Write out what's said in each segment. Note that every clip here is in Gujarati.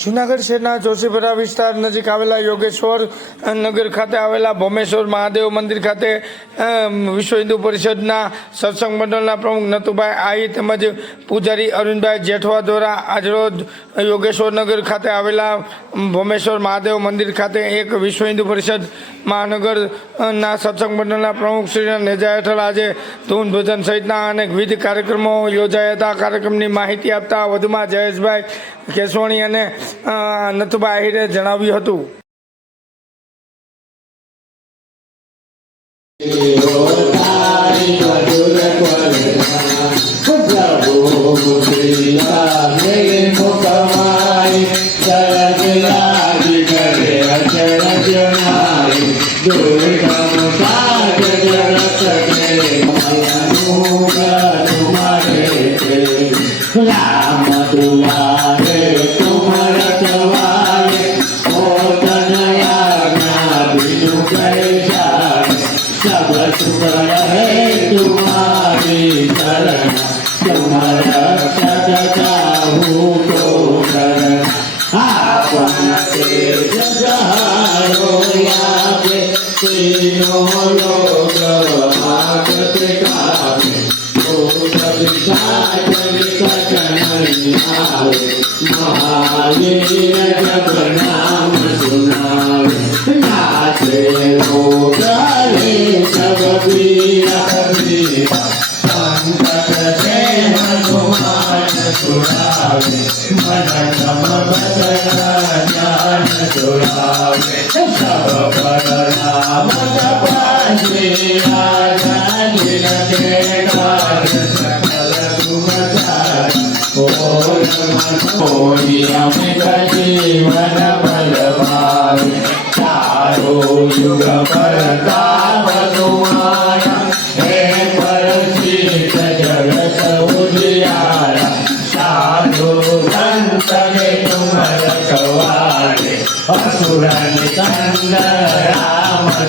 જુનાગઢ શહેરના જોશીપુરા વિસ્તાર નજીક આવેલા યોગેશ્વર નગર ખાતે આવેલા ભોમેશ્વર મહાદેવ મંદિર ખાતે વિશ્વ હિન્દુ પરિષદના સત્સંગ મંડળના પ્રમુખ નતુભાઈ આઈ તેમજ પૂજારી અરવિંદભાઈ જેઠવા દ્વારા આજરોજ યોગેશ્વર નગર ખાતે આવેલા ભોમેશ્વર મહાદેવ મંદિર ખાતે એક વિશ્વ હિન્દુ પરિષદ મહાનગરના સત્સંગ મંડળના પ્રમુખ શ્રીના નેજા હેઠળ આજે ધૂન ભજન સહિતના અનેકવિધ કાર્યક્રમો યોજાયા હતા. કાર્યક્રમની માહિતી આપતા વધુમાં જયેશભાઈ કેશવાણી અને અ, નથુભાઈ આહિરે જણાવ્યું હતું રામ દુલારે जीवन बलवान चारो युग पर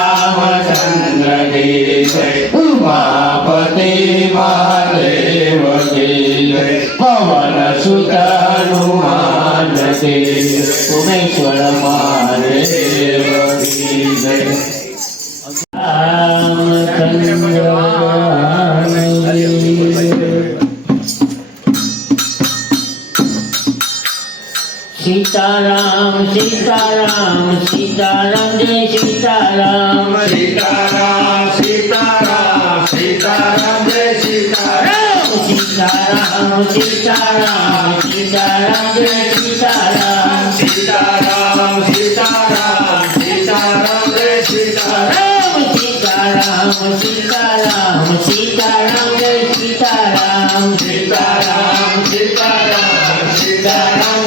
रामचंद्र गिरीश उमापति महादेव गिरीश पवन सुतानुमान गिरीश उमेश्वर महादेव गिरीश सीताराम सीताराम सीताराम जय सीताराम सीताराम सीताराम सीताराम जय सीताराम सीताराम सीताराम सीताराम जय सीताराम सीताराम सीताराम सीताराम जय सीताराम सीताराम सीताराम सीताराम जय सीताराम सीताराम सीताराम सीताराम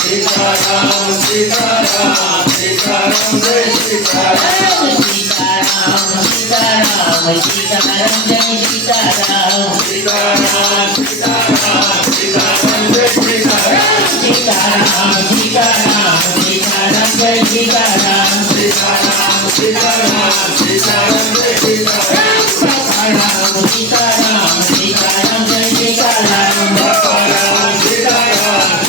సీతారామ సీతారామ సీతారామ జయ సీతారామ సీతారామ సీతారామ సీతారామ జయ సీతారామ సీతారామ సీతారామ సీతారామ జయ సీతారామ సీతారామ సీతారామ సీతారామ జయ సీతారామ సీతారామ సీతారామ సీతారామ జయ సీతారామ సీతారామ సీతారామ సీతారామ జయ సీతారామ సీతారామ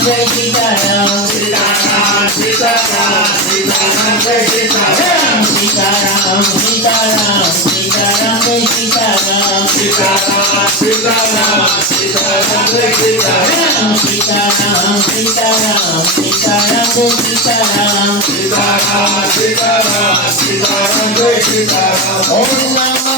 జయ సీతారాం సీతారాం సీతారాం సీతారాం జయ సీతారాం సీతారాం సీతారాం సీతారాం జయ సీతారాం సీతారాం సీతారాం సీతారాం జయ సీతారాం సీతారాం సీతారాం సీతారాం జయ సీతారాం సీతారాం సీతారాం సీతారాం జయ సీతారాం ఓం నమః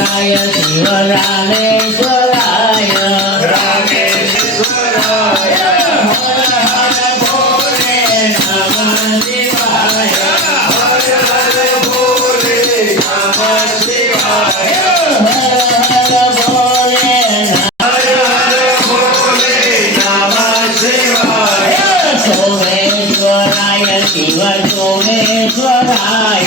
ಶಿವರಾಯ ಶಿವರಾಮೇಶ್ವರಾಯ ರಾಮೇಶ್ವರಾಯ ಶಿವ ಸೋಮೇಶ್ವರಾಯ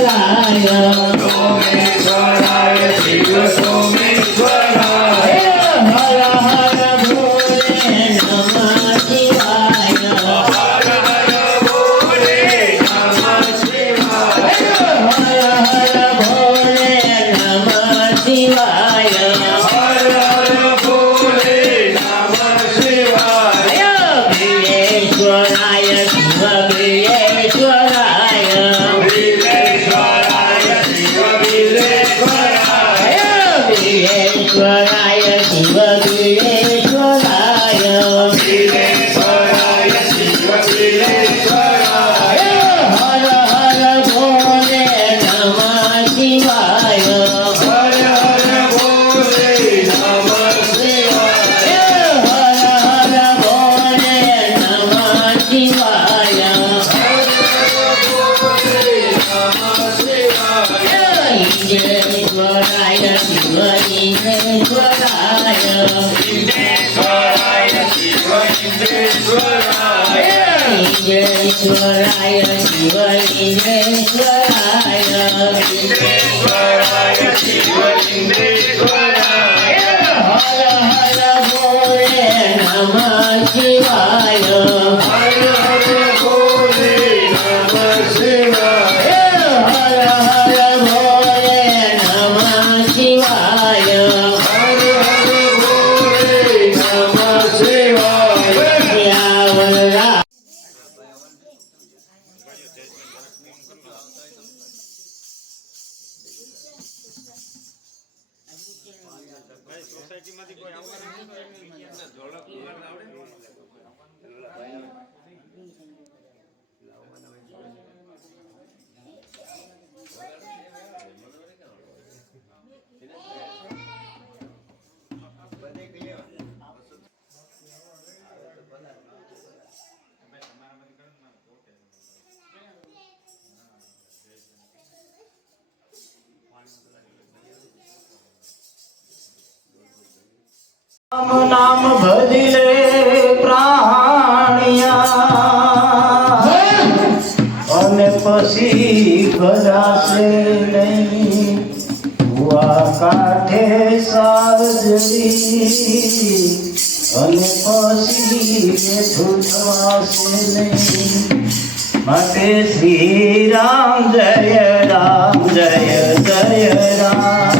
Indra Indra સોસાયટીમાંથી કોઈ આવવાનું. પછી ભજાશે નહીં કુવા કાંઠે સાવજરી અને પછી બેઠું થવાશે નહીં માટે શ્રી રામ જય રામ જય જય Ram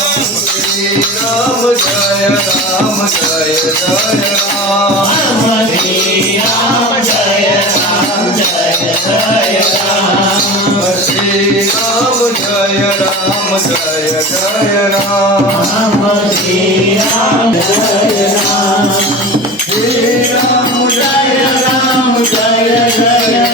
Hare Ram Jaya Ram Jaya Jaya Ram Hare Ram Jaya Ram Jaya Jaya Ram Hare Ram Jaya Ram Jaya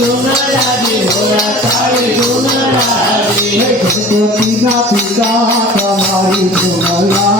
Tunaradi, Tunaradi, Tunaradi, Tunaradi, Tunaradi, Tunaradi, Tunaradi, Tunaradi, Tunaradi, Tunaradi, Tunaradi, Tunaradi, Tunaradi, Tunaradi, Tunaradi,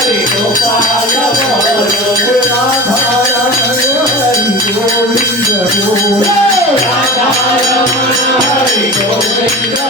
Hare Gopala Bolo Yeah.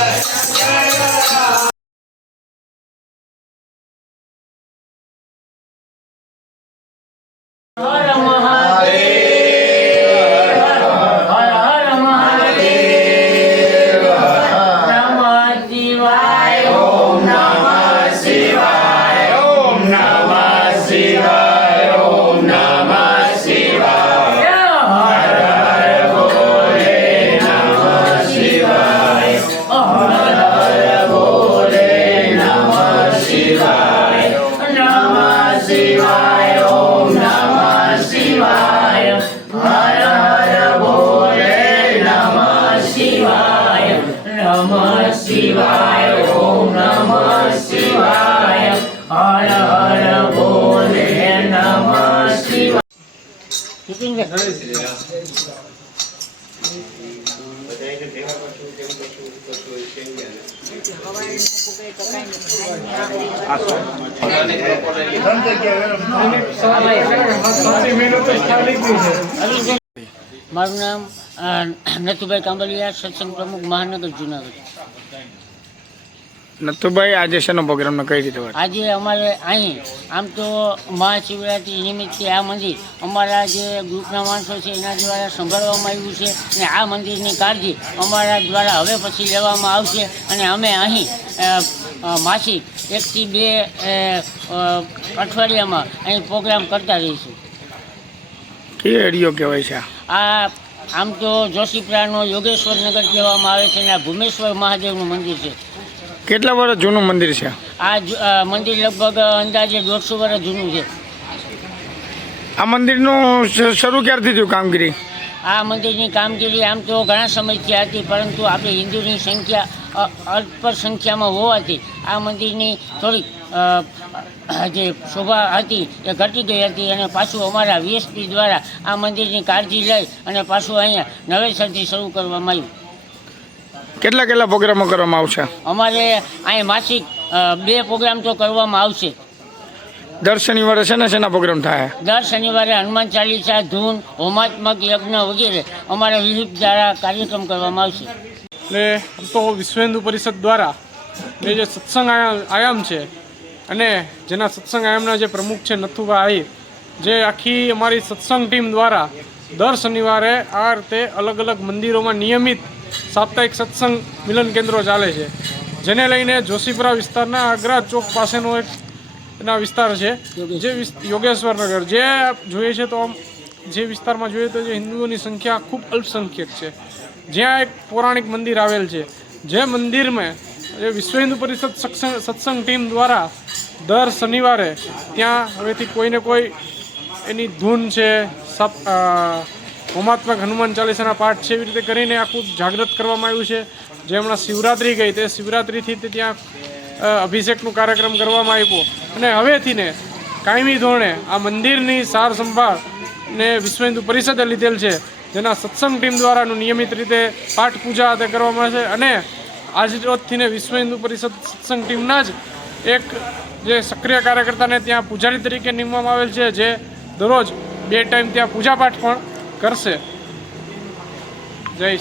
Yeah. મારું નામ અ, નથુભાઈ કાંબલિયા સત્સંગ પ્રમુખ મહાનગર જુનાગઢ નથુભાઈ આજે શેનો પ્રોગ્રામનો કઈ રીતે વાત આજે અમારે અહીં આમ તો મહાશિવરાત્રિ નિમિત્તે આ મંદિર અમારા જે ગ્રુપના માણસો છે એના દ્વારા સંભાળવામાં આવ્યું છે અને આ મંદિરની કાળજી અમારા દ્વારા હવે પછી લેવામાં આવશે અને અમે અહીં માસિક એકથી બે અઠવાડિયામાં અહીં પ્રોગ્રામ કરતા રહીશું. કે કહેવાય છે આ? આ આમ તો જોશીપુરાનો યોગેશ્વર નગર કહેવામાં આવે છે અને આ ભૂમેશ્વર મહાદેવનું મંદિર છે. કેટલા વર્ષ જૂનું મંદિર છે? આ મંદિર લગભગ અંદાજે દોઢસો વર્ષ જૂનું છે. આ મંદિરનું શરૂ ક્યારથી થયું કામગીરી? આ મંદિરની કામગીરી આમ તો ઘણા સમયથી હતી પરંતુ આપણે હિન્દુની સંખ્યા અલ્પ સંખ્યામાં હોવાથી આ મંદિરની થોડીક જે શોભા હતી એ ઘટી ગઈ હતી અને પાછું અમારા વીએસપી દ્વારા આ મંદિરની કાળજી લઈ અને પાછું અહીંયા નવેસરથી શરૂ કરવામાં આવ્યું. કેટલા કેટલા પ્રોગ્રામો કરવામાં આવશે? અમારે અહીં માસિક બે પ્રોગ્રામ તો કરવામાં આવશે. દર શનિવારે શેના શેના પ્રોગ્રામ થાય? દર શનિવારે હનુમાન ચાલીસા ધૂન હોમાત્મક યજ્ઞ વગેરે અમારા વિવિધ દ્વારા કાર્યક્રમ કરવામાં આવશે. એટલે તો વિશ્વ હિન્દુ પરિષદ દ્વારા એ જે સત્સંગ આયા- આયામ છે અને જેના સત્સંગ આયામના જે પ્રમુખ છે નથુભાઈ આહિર જે આખી અમારી સત્સંગ ટીમ દ્વારા દર શનિવારે આ રીતે અલગ અલગ મંદિરોમાં નિયમિત સાપ્તાહિક સત્સંગ મિલન કેન્દ્રો ચાલે છે. જેને લઈને જોશીપુરા વિસ્તારના આગ્રા ચોક પાસેનો એક એના વિસ્તાર છે, જે યોગેશ્વરનગર. યોગેશ્વર નગર જે જોઈએ છે તો આમ, જે વિસ્તારમાં જોઈએ તો જે હિન્દુઓની સંખ્યા ખૂબ અલ્પસંખ્યક છે. જ્યાં એક પૌરાણિક મંદિર આવેલ છે, જે મંદિરમાં જે વિશ્વ હિન્દુ પરિષદ સત્સંગ સત્સંગ ટીમ દ્વારા દર શનિવારે ત્યાં હવેથી કોઈને કોઈ એની ધૂન છે, સપ હોમાત્મક હનુમાન ચાલીસાના પાઠ છે એવી રીતે કરીને આખું જાગૃત કરવામાં આવ્યું છે. જે હમણાં શિવરાત્રિ ગઈ તે શિવરાત્રિથી તે ત્યાં અભિષેકનો કાર્યક્રમ કરવામાં આવ્યો. અને હવેથી ને કાયમી ધોરણે આ મંદિરની સાર સંભાળ ને વિશ્વ હિન્દુ પરિષદે લીધેલ છે, જેના સત્સંગ ટીમ દ્વારાનું નિયમિત રીતે પાઠ પૂજા તે કરવામાં આવે છે અને આજ રોજથી ને વિશ્વ હિન્દુ પરિષદ સત્સંગ ટીમના જ એક જે સક્રિય કાર્યકર્તાને ત્યાં પૂજારી તરીકે નીમવામાં આવેલ છે, જે દરરોજ બે ટાઈમ ત્યાં પૂજા પાઠ પણ કરશે. જય